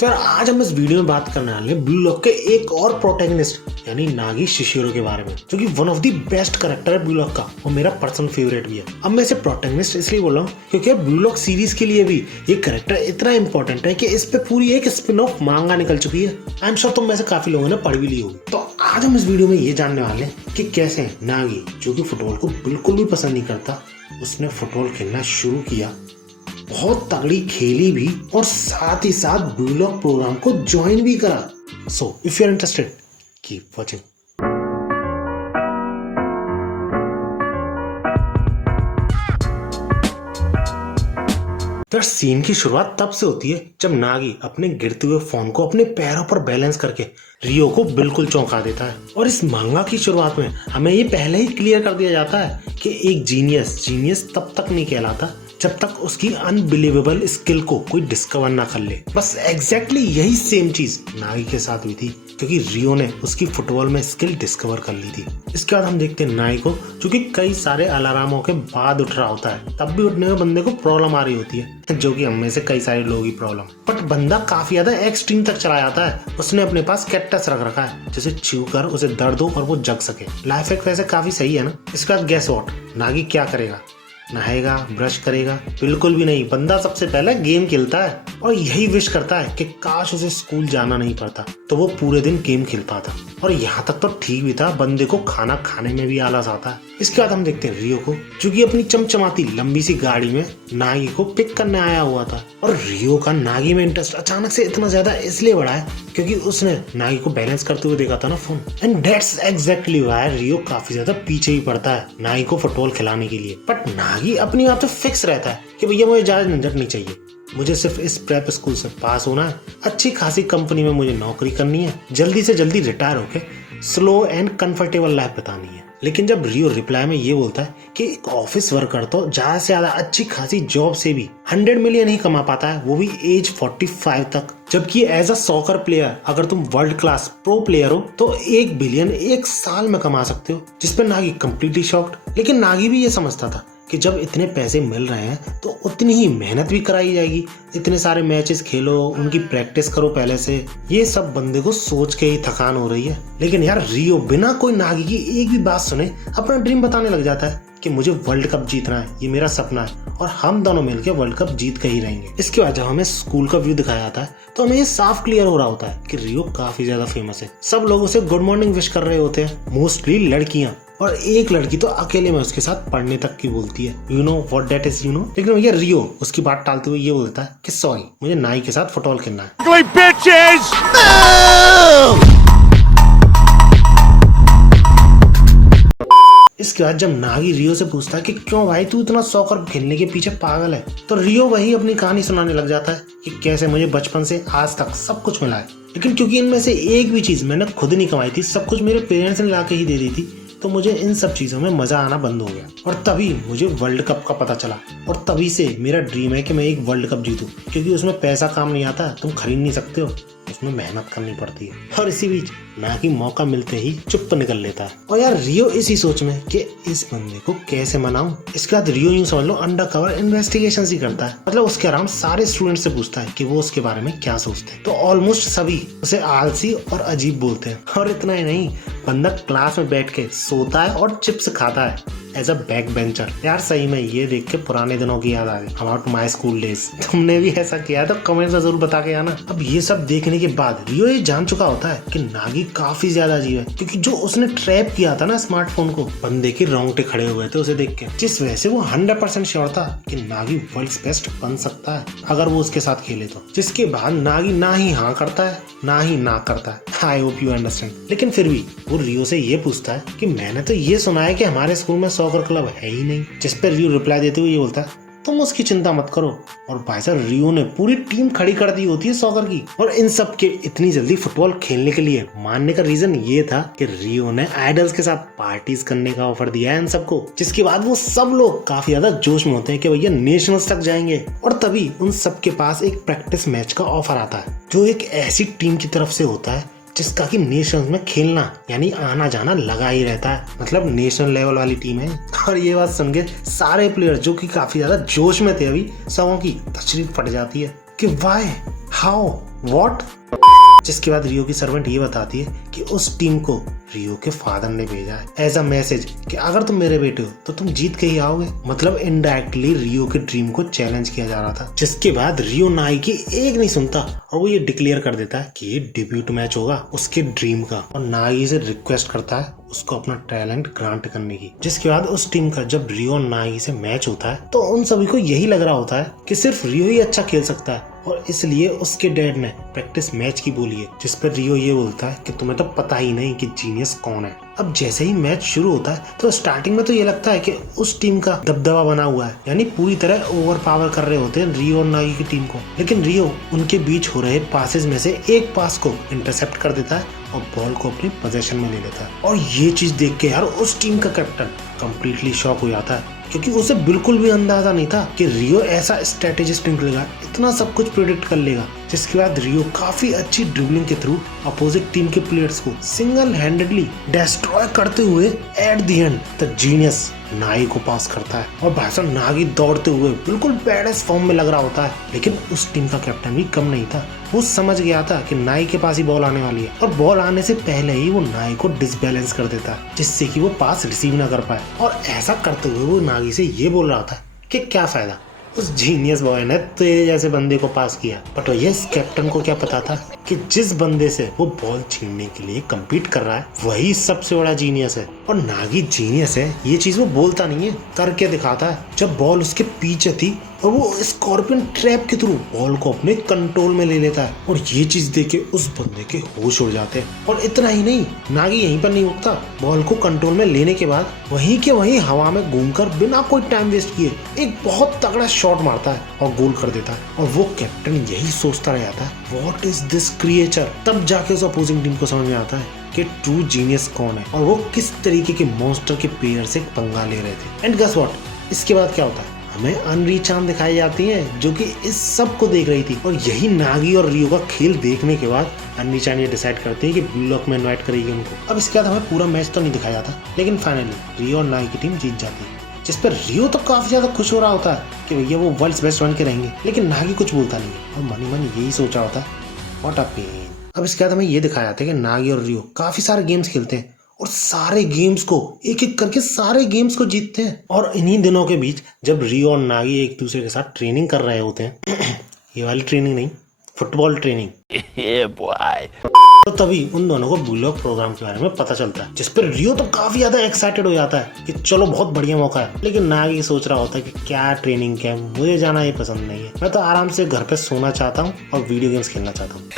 तो यार आज हम इस वीडियो में बात करने वाले हैं ब्लू लॉक के एक और प्रोटैगनिस्ट यानी नागी शिशिरो के बारे में, जो कि one of the best character है ब्लू लॉक का और मेरा पर्सनल फेवरेट भी है। अब मैं इसे प्रोटैगनिस्ट इसलिए बोल रहा हूँ क्योंकि ब्लू लॉक सीरीज के लिए भी ये कैरेक्टर इतना इंपॉर्टेंट है कि इस पे पूरी एक स्पिन ऑफ मांगा निकल चुकी है। आई एम श्योर तुम में से काफी लोगों ने पढ़ भी ली होगी। तो आज हम इस वीडियो में ये जानने वाले हैं कि कैसे नागी, जो कि फुटबॉल को बिल्कुल भी पसंद नहीं करता, उसने फुटबॉल खेलना शुरू किया, बहुत तगड़ी खेली भी और साथ ही साथ ब्लू लॉक प्रोग्राम को ज्वाइन भी करा। So if you are interested keep watching. तो सीन की शुरुआत तब से होती है जब नागी अपने गिरते हुए फोन को अपने पैरों पर बैलेंस करके रियो को बिल्कुल चौंका देता है। और इस मांगा की शुरुआत में हमें ये पहले ही क्लियर कर दिया जाता है कि एक जीनियस तब तक नहीं कहलाता जब तक उसकी अनबिलीवेबल स्किल को कोई डिस्कवर ना कर ले। बस एग्जैक्टली यही सेम चीज नागी के साथ हुई थी, क्योंकि रियो ने उसकी फुटबॉल में स्किल डिस्कवर कर ली थी। इसके बाद हम देखते हैं नागी को, जो कि कई सारे अलार्मों के बाद उठ रहा होता है, तब भी उठने में बंदे को प्रॉब्लम आ रही होती है, जो कि हम में से कई सारे लोगों की प्रॉब्लम। बट बंदा काफी ज्यादा एक्सट्रीम तक चला जाता है। उसने अपने पास कैक्टस रख रखा है जिसे छू कर उसे दर्द हो और वो जग सके। लाइफ हैक वैसे काफी सही है ना। इसके बाद गेस व्हाट, नागी क्या करेगा? नहाएगा, ब्रश करेगा? बिल्कुल भी नहीं। बंदा सबसे पहले गेम खेलता है और यही विश करता है कि काश उसे स्कूल जाना नहीं पड़ता, तो वो पूरे दिन गेम खेल पाता। और यहाँ तक तो ठीक भी था, बंदे को खाना खाने में भी आलस आता है। इसके बाद हम देखते हैं रियो को, जो कि अपनी चमचमाती लंबी सी गाड़ी में नागी को पिक करने आया हुआ था। और रियो का नागी में इंटरेस्ट अचानक से इतना ज्यादा इसलिए बढ़ा है क्योंकि उसने नागी को बैलेंस करते हुए देखा था ना phone. And that's exactly why Rio काफी ज्यादा पीछे ही पड़ता है नागी को फुटबॉल खिलाने के लिए। बट नागी अपनी बात तो फिक्स रहता है कि भैया मुझे ज्यादा झंझट नहीं चाहिए, मुझे सिर्फ इस प्रेप स्कूल से पास होना है, अच्छी खासी कंपनी में मुझे नौकरी करनी है, जल्दी से जल्दी रिटायर होके स्लो एंड कंफर्टेबल लाइफ बितानी है। लेकिन जब रियो रिप्लाई में ये बोलता है कि एक ऑफिस वर्कर तो ज्यादा से ज्यादा अच्छी खासी जॉब से भी 100 मिलियन ही कमा पाता है, वो भी एज 45 तक, जबकि एज अ सॉकर प्लेयर अगर तुम वर्ल्ड क्लास प्रो प्लेयर हो तो 1 बिलियन एक साल में कमा सकते हो। जिसपे नागी कंप्लीटली शॉक्ड। लेकिन नागी भी ये समझता था कि जब इतने पैसे मिल रहे हैं तो उतनी ही मेहनत भी कराई जाएगी, इतने सारे मैचेस खेलो, उनकी प्रैक्टिस करो पहले से। ये सब बंदे को सोच के ही थकान हो रही है। लेकिन यार रियो बिना कोई नागी की एक भी बात सुने अपना ड्रीम बताने लग जाता है कि मुझे वर्ल्ड कप जीतना है, ये मेरा सपना है और हम दोनों मिलकर वर्ल्ड कप जीत के ही रहेंगे। इसके बाद जब हमें स्कूल का व्यू दिखाया जाता है तो हमें ये साफ क्लियर हो रहा होता है कि रियो काफी ज्यादा फेमस है। सब लोग उसे गुड मॉर्निंग विश कर रहे होते हैं, मोस्टली लड़कियां, और एक लड़की तो अकेले में उसके साथ पढ़ने तक की बोलती है, you know what that is, you know. लेकिन भैया रियो उसकी बात टालते हुए ये बोलता है कि सॉरी, मुझे नाई के साथ फुटबॉल खेलना है। इसके बाद जब नागी रियो से पूछता है कि क्यों भाई तू इतना सॉकर खेलने के पीछे पागल है, तो रियो वही अपनी कहानी सुनाने लग जाता है कि कैसे मुझे बचपन से आज तक सब कुछ मिला है, लेकिन क्योंकि इनमें से एक भी चीज मैंने खुद नहीं कमाई थी, सब कुछ मेरे पेरेंट्स ने लाके ही दे दी थी, तो मुझे इन सब चीजों में मजा आना बंद हो गया। और तभी मुझे वर्ल्ड कप का पता चला और तभी से मेरा ड्रीम है कि मैं एक वर्ल्ड कप जीतूं, क्योंकि उसमें पैसा काम नहीं आता, तुम खरीद नहीं सकते हो, उसमें मेहनत करनी पड़ती है। और इसी बीच नागी मौका मिलते ही चुप निकल लेता है। और यार रियो इसी सोच में कि इस बंदे को कैसे मनाऊं। इसके बाद रियो यूं समझ लो अंडर कवर इन्वेस्टिगेशन ही करता है, मतलब उसके अराउंड सारे स्टूडेंट से पूछता है कि वो उसके बारे में क्या सोचते हैं। तो ऑलमोस्ट सभी उसे आलसी और अजीब बोलते हैं। और इतना ही नहीं, बंदा क्लास में बैठ के सोता है और चिप्स खाता है एज अ बैक बेंचर। यार सही में ये देख के पुराने दिनों की याद आ गई, अबाउट माई स्कूल डेज। तुमने भी ऐसा किया है तो कमेंट में जरूर बता के आना। अब ये सब देखने के बाद रियो ये जान चुका होता है कि नागी काफी ज्यादा अजीब है, क्योंकि जो उसने ट्रैप किया था ना स्मार्टफोन को, बंदे के रोंगटे खड़े हुए थे उसे देख के, जिस वजह से वो 100% श्योर था कि नागी वर्ल्ड्स बेस्ट बन सकता है अगर वो उसके साथ खेले तो। जिसके बाद नागी ना ही हाँ करता है ना ही ना करता है। I hope you understand. लेकिन फिर भी वो रियो से ये पूछता है कि मैंने तो ये सुना है कि हमारे स्कूल में सॉकर क्लब है ही नहीं। जिस पर रियो रिप्लाई देते हुए ये बोलता है तुम उसकी चिंता मत करो। और भाई साहब रियो ने पूरी टीम खड़ी कर दी होती है सॉकर की। और इन सब के इतनी जल्दी फुटबॉल खेलने के लिए मानने का रीजन ये था कि रियो ने आइडल्स के साथ पार्टीज करने का ऑफर दिया है इन सबको, जिसके बाद वो सब लोग काफी ज्यादा जोश में होते हैं कि भैया नेशनल्स तक जाएंगे। और तभी उन सबके पास एक प्रैक्टिस मैच का ऑफर आता है, जो एक ऐसी टीम की तरफ से होता है जिसका कि नेशनल्स में खेलना यानी आना जाना लगा ही रहता है, मतलब नेशनल लेवल वाली टीम है। और ये बात सुन के सारे प्लेयर जो कि काफी ज्यादा जोश में थे अभी, सबों की तशरीफ फट जाती है कि वाई हाउ व्हाट। जिसके बाद रियो की सर्वेंट ये बताती है कि उस टीम को रियो के फादर ने भेजा है एज अ मैसेज कि अगर तुम मेरे बेटे हो तो तुम जीत के ही आओगे। मतलब इनडायरेक्टली रियो के ड्रीम को चैलेंज किया जा रहा था। जिसके बाद रियो नाई की एक नहीं सुनता और वो ये डिक्लेयर कर देता है कि ये डेब्यूट मैच होगा उसके ड्रीम का, और नाई से रिक्वेस्ट करता है उसको अपना टैलेंट ग्रांट करने की। जिसके बाद उस टीम का जब रियो और नाई से मैच होता है तो उन सभी को यही लग रहा होता है कि सिर्फ रियो ही अच्छा खेल सकता है, और इसलिए उसके डैड ने प्रैक्टिस मैच की बोली है। जिस पर रियो ये बोलता है कि तुम्हें तो पता ही नहीं कि जीनियस कौन है। अब जैसे ही मैच शुरू होता है तो स्टार्टिंग में तो ये लगता है कि उस टीम का दबदबा बना हुआ है, यानी पूरी तरह ओवर पावर कर रहे होते हैं रियो और नागी की टीम को। लेकिन रियो उनके बीच हो रहे पासेस में से एक पास को इंटरसेप्ट कर देता है और बॉल को अपनी पोजीशन में ले लेता है। और ये चीज देख के यार उस टीम का कैप्टन कंप्लीटली शॉक हो जाता है, क्योंकि उसे बिल्कुल भी अंदाजा नहीं था कि रियो ऐसा स्ट्रेटेजिस्ट निकलेगा, इतना सब कुछ प्रेडिक्ट कर लेगा। जिसके बाद रियो काफी अच्छी ड्रिबलिंग के थ्रू अपोजिट टीम के प्लेयर्स को सिंगल हैंडेडली डिस्ट्रॉय करते हुए at the end the genius Nagi को पास करता है। और भाई साहब नागी दौड़ते हुए बिल्कुल बैडेस्ट फॉर्म में लग रहा होता है, लेकिन उस टीम का कैप्टन भी कम नहीं था। वो समझ गया था कि नागी के पास ही बॉल आने वाली है, और बॉल आने से पहले ही वो नागी को डिसबैलेंस कर देता है, जिससे कि वो पास रिसीव ना कर पाए। और ऐसा करते हुए वो नागी से ये बोल रहा था कि क्या फायदा, उस जीनियस बॉय ने तेरे जैसे बंदे को पास किया। बट इस कैप्टन को क्या पता था कि जिस बंदे से वो बॉल छीनने के लिए कम्पीट कर रहा है वही सबसे बड़ा जीनियस है। और नागी जीनियस है ये चीज वो बोलता नहीं है, करके दिखाता है। जब बॉल उसके पीछे थी और वो स्कॉर्पियन ट्रैप के थ्रू बॉल को अपने कंट्रोल में ले लेता है, और ये चीज देख के उस बंदे के होश उड़ जाते हैं। और इतना ही नहीं, नागी यहीं पर नहीं रुकता, बॉल को कंट्रोल में लेने के बाद वहीं के वहीं हवा में घूमकर बिना कोई टाइम वेस्ट किए एक बहुत तगड़ा शॉट मारता है और गोल कर देता है। और वो कैप्टन यही सोचता रह जाता है व्हाट इज दिस क्रिएचर। तब जाके उस अपोजिंग टीम को समझ में आता है कि ट्रू जीनियस कौन है और वो किस तरीके के मॉन्स्टर के प्लेयर से पंगा ले रहे थे। एंड गेस व्हाट, इसके बाद क्या होता है, हमें अनरी चांद दिखाई जाती है जो कि इस सब को देख रही थी। और यही नागी और रियो का खेल देखने के बाद अनरी चांद ये डिसाइड करती है कि ब्लू लॉक में इनवाइट करेगी उनको। अब इसके बाद हमें पूरा मैच तो नहीं दिखाया जाता, लेकिन फाइनली रियो और नागी की टीम जीत जाती है, जिस पर रियो तो काफी ज्यादा खुश हो रहा होता है कि भैया वो वर्ल्ड्स बेस्ट बन के रहेंगे। लेकिन नागी कुछ बोलता नहीं है और मनी मन यही सोच रहा होता है व्हाट अ पेन। अब इसके बाद हमें ये दिखाया जाता है कि नागी और रियो काफी सारे गेम्स खेलते हैं और सारे गेम्स को एक एक करके सारे गेम्स को जीतते हैं। और इन्हीं दिनों के बीच जब रियो और नागी एक दूसरे के साथ ट्रेनिंग कर रहे होते हैं ये वाली ट्रेनिंग नहीं, फुटबॉल ट्रेनिंग तो तभी उन दोनों को ब्लू लॉक प्रोग्राम के बारे में पता चलता है, जिस पर रियो तो काफी ज्यादा एक्साइटेड हो जाता है कि चलो बहुत बढ़िया मौका है। लेकिन नागी सोच रहा होता है कि क्या ट्रेनिंग कैंप, मुझे जाना ये पसंद नहीं है, मैं तो आराम से घर पे सोना चाहता हूँ और वीडियो गेम्स खेलना चाहता हूँ।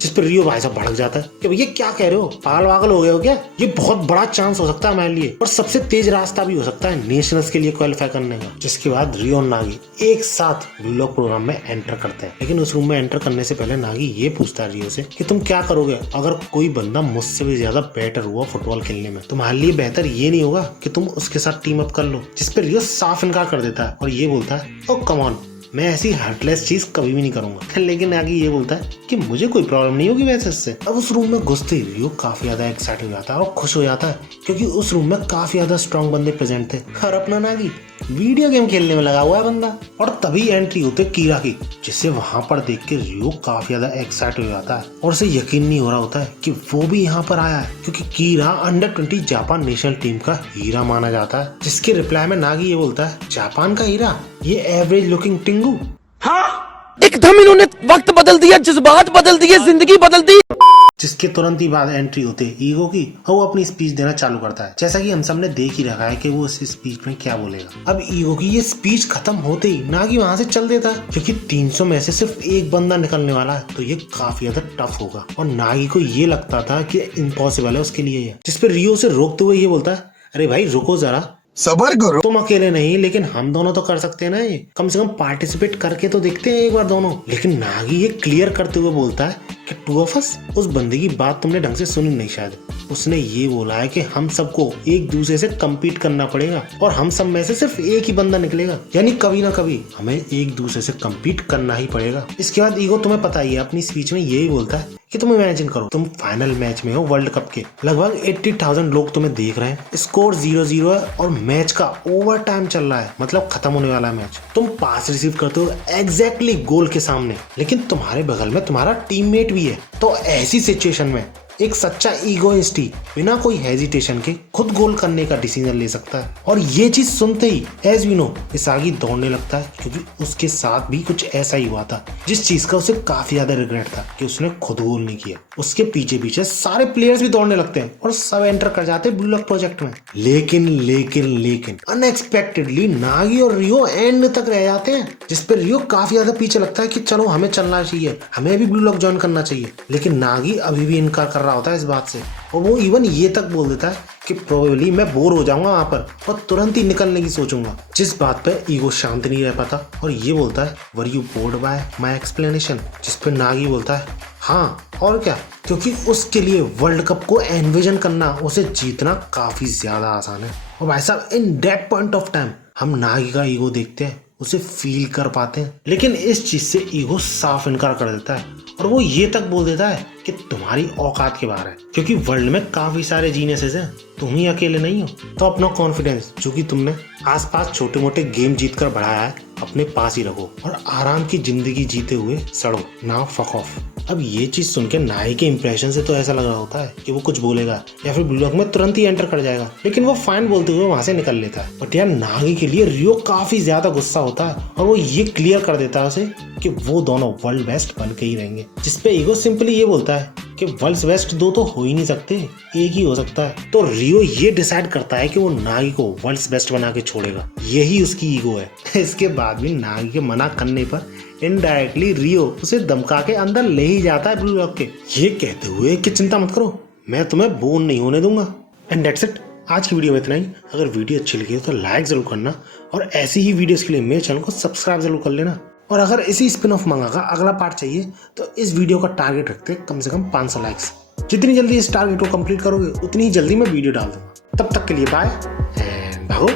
जिस पर रियो भाई साहब भड़क जाता है कि भैया क्या कह रहे हो, पागल वागल हो गए हो क्या, ये बहुत बड़ा चांस हो सकता है हमारे लिए और सबसे तेज रास्ता भी हो सकता है नेशनल्स के लिए क्वालिफाई करने का। जिसके बाद रियो और नागी एक साथ ब्लू लॉक प्रोग्राम में एंटर करते हैं। लेकिन उस रूम में एंटर करने से पहले नागी ये पूछता है रियो से कि तुम क्या करोगे अगर कोई बंदा मुझसे भी ज्यादा बेटर हुआ फुटबॉल खेलने में, तुम्हारे लिए बेहतर ये नहीं होगा कि तुम उसके साथ टीम अप कर लो। जिस पर रियो साफ इनकार कर देता है और ये बोलता है ओ कम ऑन, मैं ऐसी हार्टलेस चीज कभी भी नहीं करूंगा। लेकिन आगे ये बोलता है कि मुझे कोई प्रॉब्लम नहीं होगी वैसे इससे। अब उस रूम में घुसते ही रियो काफी ज्यादा एक्साइटेड हो जाता है और खुश हो जाता है क्योंकि उस रूम में काफी ज्यादा स्ट्रॉन्ग बंदे प्रेजेंट थे और अपना नागी वीडियो गेम खेलने में लगा हुआ है बंदा। और तभी एंट्री होते कीरा की, जिसे वहां पर देख के रियो काफी ज्यादा एक्साइटेड हो जाता है और उसे यकीन नहीं हो रहा होता है कि वो भी यहाँ पर आया है, क्योंकि कीरा अंडर 20 जापान नेशनल टीम का हीरा माना जाता है। जिसके रिप्लाई में नागी ये बोलता है जापान का हीरा, ये एवरेज लुकिंग टिंगू। हाँ, एकदम इन्होंने वक्त बदल दिया, जज्बात बदल दिए, जिंदगी बदल दी। जिसके तुरंत ही बाद एंट्री होते ईगो की, वो अपनी स्पीच देना चालू करता है। जैसा कि हम सब ने देख ही रखा है कि वो इस स्पीच में क्या बोलेगा। अब ईगो की ये स्पीच खत्म होते ही नागी वहां से चल देता है, क्योंकि 300 में से सिर्फ एक बंदा निकलने वाला है, तो ये काफी ज्यादा टफ होगा। और नागी को ये लगता था कि इम्पॉसिबल है उसके लिए। जिस पे रियो से रोकते हुए ये बोलता है अरे भाई रुको जरा, सबर करो, तुम अकेले नहीं लेकिन हम दोनों तो कर सकते हैं ना, ये कम से कम पार्टिसिपेट करके तो देखते हैं एक बार दोनों। लेकिन नागी ये क्लियर करते हुए बोलता है कि टू ऑफ अस, उस बंदे की बात तुमने ढंग से सुनी नहीं शायद। उसने ये बोला है कि हम सबको एक दूसरे से कम्पीट करना पड़ेगा और हम सब में से सिर्फ एक ही बंदा निकलेगा, यानी कभी ना कभी हमें एक दूसरे से कम्पीट करना ही पड़ेगा। इसके बाद ईगो तुम्हें पता ही है अपनी स्पीच में यही बोलता है कि तुम इमेजिन करो तुम फाइनल मैच में हो वर्ल्ड कप के, लगभग 80,000 लोग तुम्हें देख रहे हैं, स्कोर 0-0 है और मैच का ओवर टाइम चल रहा है, मतलब खत्म होने वाला है मैच। तुम पास रिसीव करते हो एग्जैक्टली गोल के सामने, लेकिन तुम्हारे बगल में तुम्हारा टीममेट भी है। तो ऐसी सिचुएशन में एक सच्चा ईगोइस्ट ही बिना कोई हेजिटेशन के खुद गोल करने का डिसीजन ले सकता है। और ये चीज सुनते ही एज वी नो इसागी दौड़ने लगता है, क्योंकि उसके साथ भी कुछ ऐसा ही हुआ था जिस चीज का उसे काफी ज्यादा रिग्रेट था कि उसने खुद गोल नहीं किया। उसके पीछे पीछे सारे प्लेयर्स भी दौड़ने लगते हैं और सब एंटर कर जाते हैं ब्लू लॉक प्रोजेक्ट में। लेकिन अनएक्सपेक्टेडली नागी और रियो एंड तक रह जाते हैं, जिसपे रियो काफी ज्यादा पीछे लगता है कि चलो हमें चलना चाहिए, हमें भी ब्लू लॉक ज्वाइन करना चाहिए। लेकिन नागी अभी भी इनकार कर रहा होता है इस बात से, और वो इवन ये तक बोल देता है कि प्रोबेबली मैं बोर हो जाऊंगा वहां पर और तुरंत ही निकलने की सोचूंगा। जिस बात पे ईगो शांत नहीं रह पाता और ये बोलता है were you bored by my explanation, जिस पे नागी बोलता है हाँ और क्या, क्योंकि उसके लिए वर्ल्ड कप को एनविजन करना, उसे जीतना काफी ज्यादा आसान है। और भाई साहब in that point of time हम नागी का ईगो देखते हैं, उसे फील कर पाते हैं, लेकिन इस चीज से ईगो साफ इनकार कर देता है और वो ये तक बोल देता है कि तुम्हारी औकात के बाहर है, क्योंकि वर्ल्ड में काफी सारे जीनियसेस हैं, तुम ही अकेले नहीं हो। तो अपना कॉन्फिडेंस जो कि तुमने आसपास छोटे मोटे गेम जीतकर बढ़ाया है अपने पास ही रखो और आराम की जिंदगी जीते हुए सड़ो, नाउ फक ऑफ। अब ये चीज सुन के नाई के इंप्रेशन से तो ऐसा लग रहा होता है कि वो कुछ बोलेगा या फिर ब्लू लॉक में तुरंत ही एंटर कर जाएगा, लेकिन वो फाइन बोलते हुए वहां से निकल लेता है। बट यार नागी के लिए रियो काफी ज्यादा गुस्सा होता है और वो ये क्लियर कर देता है उसे कि वो दोनों वर्ल्ड बेस्ट बन के ही रहेंगे, जिसपे ईगो सिंपली ये बोलता है कि वर्ल्ड बेस्ट दो तो हो ही नहीं सकते, एक ही हो सकता है। तो रियो ये डिसाइड करता है कि वो नागी को वर्ल्ड बेस्ट बना के छोड़ेगा, यही उसकी ईगो है। इसके बाद भी नागी के मना करने पर इनडायरेक्टली रियो उसे धमका के अंदर ले ही जाता है ब्लू लॉक के, ये कहते हुए कि चिंता मत करो मैं तुम्हें बोन नहीं होने दूंगा। एंड दैट्स इट, आज की वीडियो में इतना ही। अगर वीडियो अच्छी लगी तो लाइक जरूर करना और ऐसी ही वीडियोस के लिए मेरे चैनल को सब्सक्राइब जरूर कर लेना। और अगर इसी स्पिन ऑफ मंगा का अगला पार्ट चाहिए तो इस वीडियो का टारगेट रखते हैं कम से कम 500 लाइक्स। जितनी जल्दी इस टारगेट को कंप्लीट करोगे उतनी ही जल्दी मैं वीडियो डाल दूंगा। तब तक के लिए बाय एंड भागो।